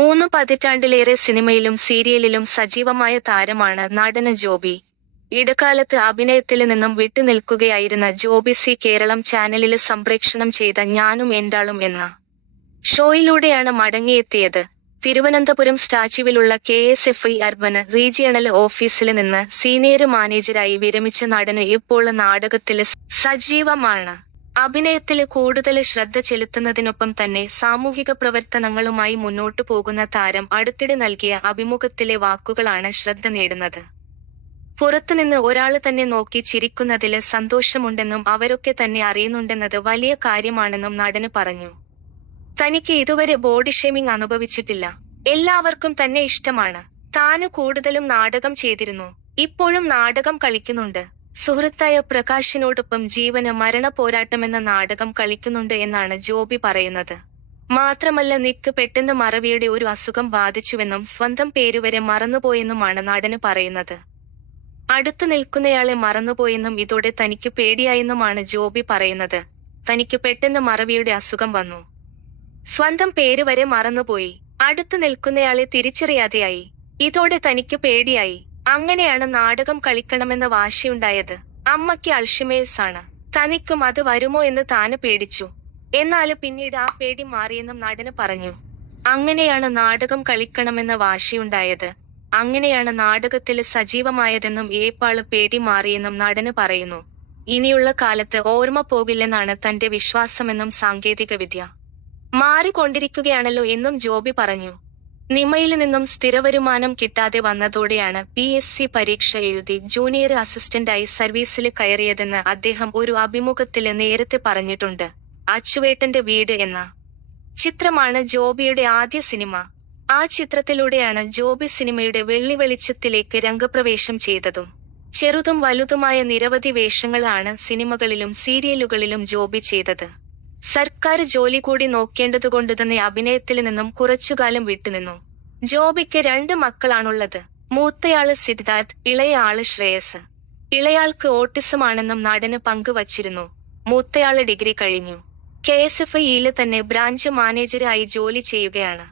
3 പതിറ്റാണ്ടിലേറെ സിനിമയിലും സീരിയലിലും സജീവമായ താരമാണ് നടന് ജോബി. ഇടക്കാലത്ത് അഭിനയത്തില് നിന്നും വിട്ടുനിൽക്കുകയായിരുന്ന ജോബി സി കേരളം ചാനലില് സംപ്രേക്ഷണം ചെയ്ത ഞാനും എന്റാളും എന്ന ഷോയിലൂടെയാണ് മടങ്ങിയെത്തിയത്. തിരുവനന്തപുരം സ്റ്റാച്യുവിലുള്ള KSFI അർബന് റീജിയണല് ഓഫീസില് നിന്ന് സീനിയര് മാനേജരായി വിരമിച്ച നടന് ഇപ്പോള് നാടകത്തില് സജീവമാണ്. അഭിനയത്തില് കൂടുതല് ശ്രദ്ധ ചെലുത്തുന്നതിനൊപ്പം തന്നെ സാമൂഹിക പ്രവർത്തനങ്ങളുമായി മുന്നോട്ടു പോകുന്ന താരം അടുത്തിടെ നൽകിയ അഭിമുഖത്തിലെ വാക്കുകളാണ് ശ്രദ്ധ നേടുന്നത്. പുറത്തുനിന്ന് ഒരാള് തന്നെ നോക്കി ചിരിക്കുന്നതില് സന്തോഷമുണ്ടെന്നും അവരൊക്കെ തന്നെ അറിയുന്നുണ്ടെന്നത് വലിയ കാര്യമാണെന്നും നടന് പറഞ്ഞു. തനിക്ക് ഇതുവരെ ബോഡി ഷേമിംഗ് അനുഭവിച്ചിട്ടില്ല. എല്ലാവർക്കും തന്നെ ഇഷ്ടമാണ്. താന് കൂടുതലും നാടകം ചെയ്തിരുന്നു. ഇപ്പോഴും നാടകം കളിക്കുന്നുണ്ട്. സുഹൃത്തായ പ്രകാശിനോടൊപ്പം ജീവന് മരണ പോരാട്ടമെന്ന നാടകം കളിക്കുന്നുണ്ട് എന്നാണ് ജോബി പറയുന്നത്. മാത്രമല്ല നിക്ക് പെട്ടെന്ന് മറവിയുടെ ഒരു അസുഖം ബാധിച്ചുവെന്നും സ്വന്തം പേരുവരെ മറന്നുപോയെന്നുമാണ് നടന് പറയുന്നത്. അടുത്തു നിൽക്കുന്നയാളെ മറന്നുപോയെന്നും ഇതോടെ തനിക്ക് പേടിയായെന്നുമാണ് ജോബി പറയുന്നത്. തനിക്ക് പെട്ടെന്ന് മറവിയുടെ അസുഖം വന്നു. സ്വന്തം പേര് വരെ മറന്നുപോയി. അടുത്തു നിൽക്കുന്നയാളെ തിരിച്ചറിയാതെയായി. ഇതോടെ തനിക്ക് പേടിയായി. അങ്ങനെയാണ് നാടകം കളിക്കണമെന്ന വാശിയുണ്ടായത്. അമ്മയ്ക്ക് അൾഷിമേഴ്സ് ആണ്. തനിക്കും അത് വരുമോ എന്ന് താന് പേടിച്ചു. എന്നാല് പിന്നീട് ആ പേടി മാറിയെന്നും നടന് പറഞ്ഞു. അങ്ങനെയാണ് നാടകം കളിക്കണമെന്ന വാശിയുണ്ടായത്. അങ്ങനെയാണ് നാടകത്തില് സജീവമായതെന്നും ഏപ്പാള് പേടി മാറിയെന്നും നടന് പറയുന്നു. ഇനിയുള്ള കാലത്ത് ഓർമ്മ പോകില്ലെന്നാണ് തന്റെ വിശ്വാസമെന്നും സാങ്കേതികവിദ്യ മാറിക്കൊണ്ടിരിക്കുകയാണല്ലോ എന്നും ജോബി പറഞ്ഞു. നിമയില് നിന്നും സ്ഥിരവരുമാനം കിട്ടാതെ വന്നതോടെയാണ് PSC പരീക്ഷ എഴുതി ജൂനിയർ അസിസ്റ്റന്റായി സർവീസില് കയറിയതെന്ന് അദ്ദേഹം ഒരു അഭിമുഖത്തില് നേരത്തെ പറഞ്ഞിട്ടുണ്ട്. അച്ചുവേട്ടന്റെ വീട് എന്ന ചിത്രമാണ് ജോബിയുടെ ആദ്യ സിനിമ. ആ ചിത്രത്തിലൂടെയാണ് ജോബി സിനിമയുടെ വെള്ളി വെളിച്ചത്തിലേക്ക് രംഗപ്രവേശം ചെയ്തതും. ചെറുതും വലുതുമായ നിരവധി വേഷങ്ങളാണ് സിനിമകളിലും സീരിയലുകളിലും ജോബി ചെയ്തത്. സർക്കാര് ജോലി കൂടി നോക്കേണ്ടതുകൊണ്ടുതന്നെ അഭിനയത്തില് നിന്നും കുറച്ചുകാലം വിട്ടുനിന്നു. ജോബിക്ക് 2 മക്കളാണുള്ളത്. മൂത്തയാള് സിദ്ധാർത്ഥ്, ഇളയ ആള് ശ്രേയസ്. ഇളയാൾക്ക് ഓട്ടിസം ആണെന്നും നടന് പങ്കുവച്ചിരുന്നു. മൂത്തയാള് ഡിഗ്രി കഴിഞ്ഞു. KSFIയില് തന്നെ ബ്രാഞ്ച് മാനേജര് ആയി ജോലി ചെയ്യുകയാണ്.